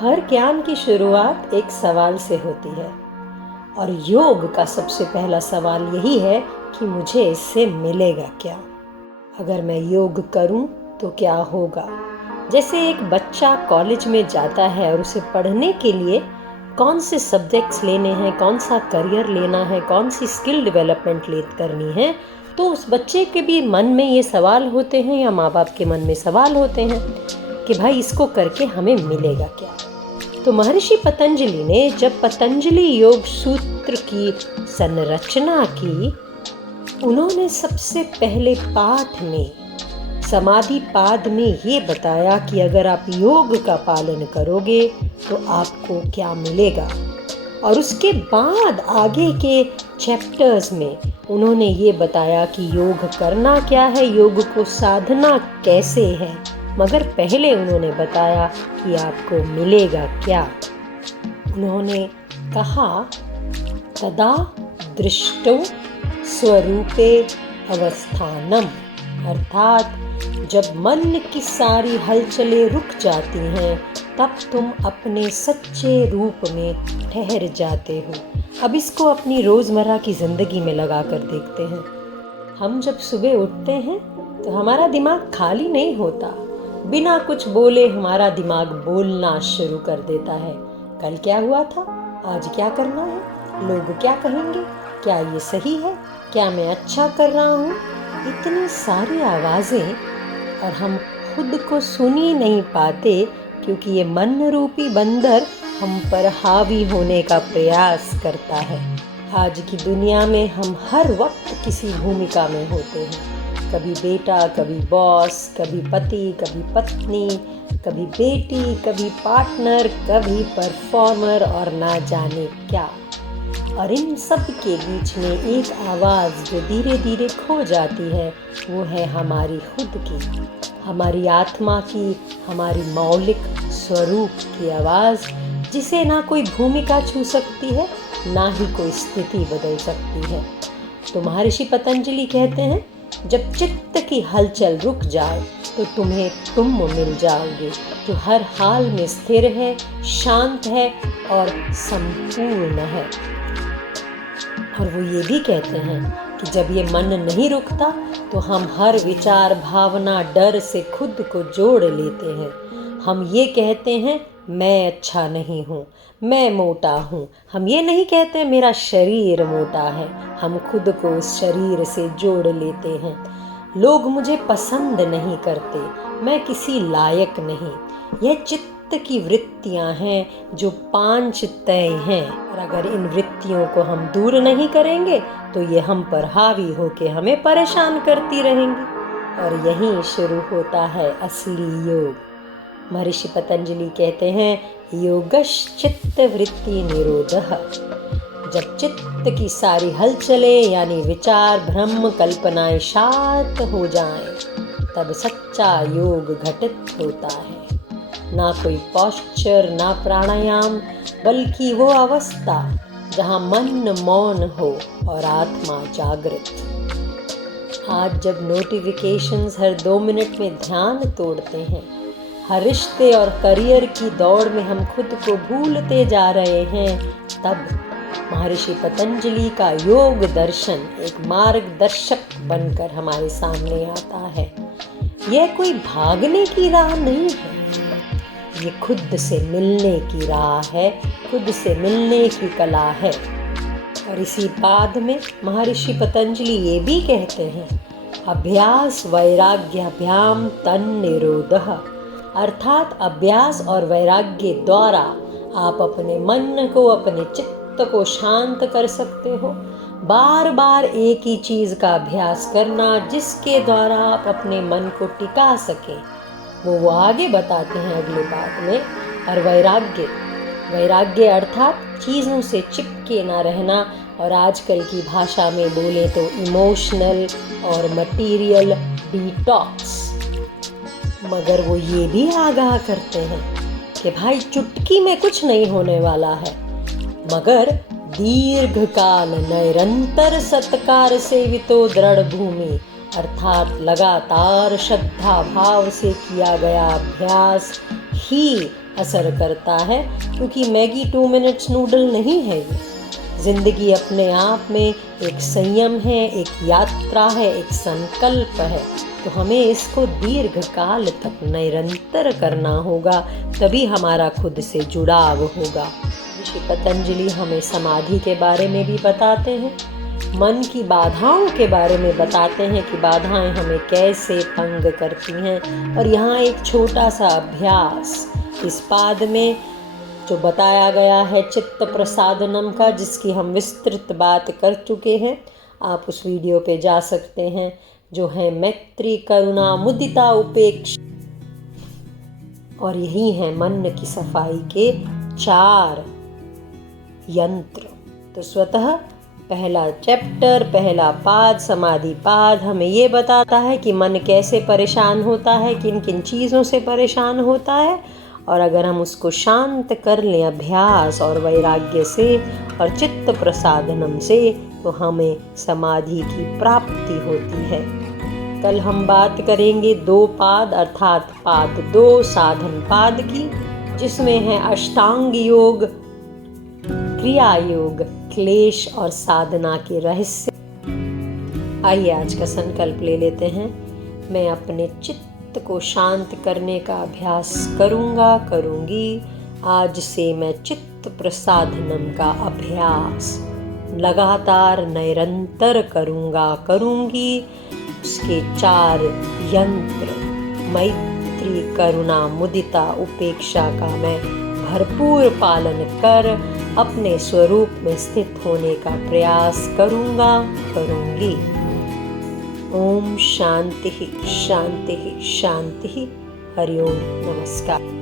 हर ज्ञान की शुरुआत एक सवाल से होती है और योग का सबसे पहला सवाल यही है कि मुझे इससे मिलेगा क्या। अगर मैं योग करूं तो क्या होगा। जैसे एक बच्चा कॉलेज में जाता है और उसे पढ़ने के लिए कौन से सब्जेक्ट्स लेने हैं, कौन सा करियर लेना है, कौन सी स्किल डेवलपमेंट करनी है, तो उस बच्चे के भी मन में ये सवाल होते हैं या माँ बाप के मन में सवाल होते हैं कि भाई इसको करके हमें मिलेगा क्या। तो महर्षि पतंजलि ने जब पतंजलि योग सूत्र की संरचना की, उन्होंने सबसे पहले पाठ में समाधि पाद में ये बताया कि अगर आप योग का पालन करोगे तो आपको क्या मिलेगा। और उसके बाद आगे के चैप्टर्स में उन्होंने ये बताया कि योग करना क्या है, योग को साधना कैसे है, मगर पहले उन्होंने बताया कि आपको मिलेगा क्या। उन्होंने कहा तदा दृष्टो स्वरूपे अवस्थानम, अर्थात जब मन की सारी हलचलें रुक जाती हैं तब तुम अपने सच्चे रूप में ठहर जाते हो। अब इसको अपनी रोज़मर्रा की ज़िंदगी में लगा कर देखते हैं। हम जब सुबह उठते हैं तो हमारा दिमाग खाली नहीं होता, बिना कुछ बोले हमारा दिमाग बोलना शुरू कर देता है। कल क्या हुआ था, आज क्या करना है, लोग क्या कहेंगे, क्या ये सही है, क्या मैं अच्छा कर रहा हूँ। इतनी सारी आवाज़ें, और हम खुद को सुन ही नहीं पाते क्योंकि ये मन रूपी बंदर हम पर हावी होने का प्रयास करता है। आज की दुनिया में हम हर वक्त किसी भूमिका में होते हैं, कभी बेटा, कभी बॉस, कभी पति, कभी पत्नी, कभी बेटी, कभी पार्टनर, कभी परफॉर्मर और ना जाने क्या। और इन सब के बीच में एक आवाज़ जो धीरे धीरे खो जाती है, वो है हमारी खुद की, हमारी आत्मा की, हमारी मौलिक स्वरूप की आवाज़, जिसे ना कोई भूमिका छू सकती है, ना ही कोई स्थिति बदल सकती है। तो महर्षि पतंजलि कहते हैं जब चित्त की हलचल रुक जाए तो तुम्हें तुम मिल जाओगे जो हर हाल में स्थिर है, शांत है और संपूर्ण है। और वो ये भी कहते हैं कि जब ये मन नहीं रुकता तो हम हर विचार, भावना, डर से खुद को जोड़ लेते हैं। हम ये कहते हैं मैं अच्छा नहीं हूँ, मैं मोटा हूँ। हम ये नहीं कहते मेरा शरीर मोटा है, हम खुद को उस शरीर से जोड़ लेते हैं। लोग मुझे पसंद नहीं करते, मैं किसी लायक नहीं। यह चित्त की वृत्तियां हैं जो 5 तय हैं, और अगर इन वृत्तियों को हम दूर नहीं करेंगे तो ये हम पर हावी होकर हमें परेशान करती रहेंगी। और यहीं शुरू होता है असली योग। महर्षि पतंजलि कहते हैं योगश्चित्त वृत्ति निरोधः। जब चित्त की सारी हलचलें यानी विचार, भ्रम, कल्पनाएं शांत हो जाएं, तब सच्चा योग घटित होता है। ना कोई पोस्चर, ना प्राणायाम, बल्कि वो अवस्था जहाँ मन मौन हो और आत्मा जागृत। आज जब नोटिफिकेशंस हर 2 मिनट में ध्यान तोड़ते हैं, हर रिश्ते और करियर की दौड़ में हम खुद को भूलते जा रहे हैं, तब महर्षि पतंजलि का योग दर्शन एक मार्गदर्शक बनकर हमारे सामने आता है। यह कोई भागने की राह नहीं है, ये खुद से मिलने की राह है, खुद से मिलने की कला है। और इसी पाद में महर्षि पतंजलि ये भी कहते हैं अभ्यास वैराग्याभ्याम तन निरोधः, अर्थात अभ्यास और वैराग्य द्वारा आप अपने मन को, अपने चित्त को शांत कर सकते हो। बार बार एक ही चीज़ का अभ्यास करना जिसके द्वारा आप अपने मन को टिका सकें, वो आगे बताते हैं अगले पाठ में। और वैराग्य अर्थात चीज़ों से चिपके ना रहना, और आजकल की भाषा में बोले तो इमोशनल और मटीरियल डिटॉक्स। मगर वो ये भी आगाह करते हैं कि भाई चुटकी में कुछ नहीं होने वाला है, मगर दीर्घ काल निरंतर सत्कार सेवितो दृढ़ भूमि, अर्थात लगातार श्रद्धा भाव से किया गया अभ्यास ही असर करता है, क्योंकि मैगी 2 मिनट्स नूडल नहीं है ये। जिंदगी अपने आप में एक संयम है, एक यात्रा है, एक संकल्प है। तो हमें इसको दीर्घकाल तक निरंतर करना होगा, तभी हमारा खुद से जुड़ाव होगा। ऋषि पतंजलि हमें समाधि के बारे में भी बताते हैं, मन की बाधाओं के बारे में बताते हैं कि बाधाएं हमें कैसे तंग करती हैं। और यहाँ एक छोटा सा अभ्यास इस पाद में जो बताया गया है चित्त प्रसादनम का, जिसकी हम विस्तृत बात कर चुके हैं। आप उस वीडियो पे जा सकते हैं, जो है मैत्री करुणा मुदिता उपेक्षा। और यही है मन की सफाई के 4 यंत्र। तो स्वतः पहला चैप्टर, पहला पाद, समाधि पाद, हमें ये बताता है कि मन कैसे परेशान होता है, किन किन चीज़ों से परेशान होता है। और अगर हम उसको शांत कर लें अभ्यास और वैराग्य से और चित्त प्रसादनम से, तो हमें समाधि की प्राप्ति होती है। कल हम बात करेंगे 2 पाद अर्थात पाद 2 साधन पाद की, जिसमें है अष्टांग योग, क्रिया योग, क्लेश और साधना के रहस्य। आइए आज का संकल्प ले लेते हैं। मैं अपने चित्त को शांत करने का अभ्यास करूंगी। आज से मैं चित्त प्रसादनम का अभ्यास लगातार निरंतर करूंगी। उसके 4 यंत्र मैत्री करुणा मुदिता उपेक्षा का मैं भरपूर पालन कर अपने स्वरूप में स्थित होने का प्रयास करूंगी। ओम शांति शांति शांति। हरि ओम नमस्कार।